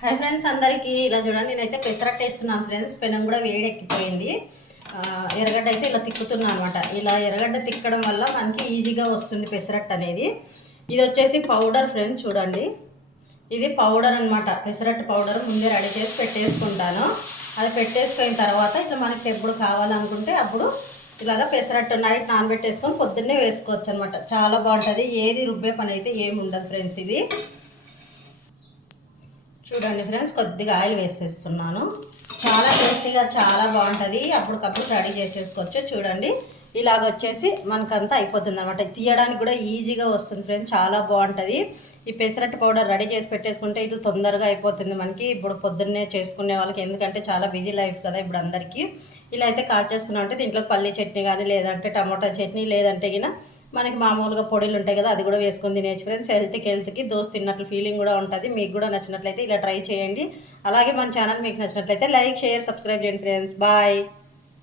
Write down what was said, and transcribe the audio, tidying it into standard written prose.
Hi friends, అందరికీ ఇలా చూడండి. నేనైతే పెసరట్టు వేస్తున్నాను ఫ్రెండ్స్. పెనం కూడా వేడెక్కిపోయింది. ఎర్రగడ్డ అయితే ఇలా తిక్కుతున్నాను అనమాట. ఇలా ఎర్రగడ్డ తిక్కడం వల్ల మనకి ఈజీగా వస్తుంది పెసరట్టు అనేది. ఇది వచ్చేసి పౌడర్ ఫ్రెండ్స్, చూడండి. ఇది పౌడర్ అనమాట, పెసరట్టు పౌడర్ ముందే రెడీ చేసి పెట్టేసుకుంటాను. అది పెట్టేసుకున్న తర్వాత ఇట్లా మనకి ఎప్పుడు కావాలనుకుంటే అప్పుడు ఇలాగ పెసరట్టు నైట్ నానబెట్టేసుకొని పొద్దున్నే వేసుకోవచ్చు అనమాట. చాలా బాగుంటుంది. ఏది రుబ్బే పని అయితే ఏమి ఉండదు ఫ్రెండ్స్. ఇది చూడండి ఫ్రెండ్స్, కొద్దిగా ఆయిల్ వేసేస్తున్నాను. చాలా టేస్టీగా చాలా బాగుంటుంది. అప్పటికప్పుడు రెడీ చేసేసుకోవచ్చు. చూడండి, ఇలాగ వచ్చేసి మనకంతా అయిపోతుంది అనమాట. తీయడానికి కూడా ఈజీగా వస్తుంది ఫ్రెండ్స్, చాలా బాగుంటుంది. ఈ పెసరట్టు పౌడర్ రెడీ చేసి పెట్టేసుకుంటే ఇది తొందరగా అయిపోతుంది మనకి. ఇప్పుడు పొద్దున్నే చేసుకునే వాళ్ళకి, ఎందుకంటే చాలా బిజీ లైఫ్ కదా ఇప్పుడు అందరికీ. ఇలా అయితే కాల్ చేసుకున్నాం అంటే దీంట్లో పల్లీ చట్నీ కానీ, లేదంటే టమాటా చట్నీ, లేదంటే గిన మనకి మామూలుగా పొడిలు ఉంటాయి కదా, అది కూడా వేసుకొని తినేచ్చు ఫ్రెండ్స్. హెల్త్కి దోశ తిన్నట్లు ఫీలింగ్ కూడా ఉంటుంది. మీకు కూడా నచ్చినట్లయితే ఇలా ట్రై చేయండి. అలాగే మన ఛానల్ మీకు నచ్చినట్లయితే లైక్, షేర్, సబ్స్క్రైబ్ చేయండి ఫ్రెండ్స్. బాయ్.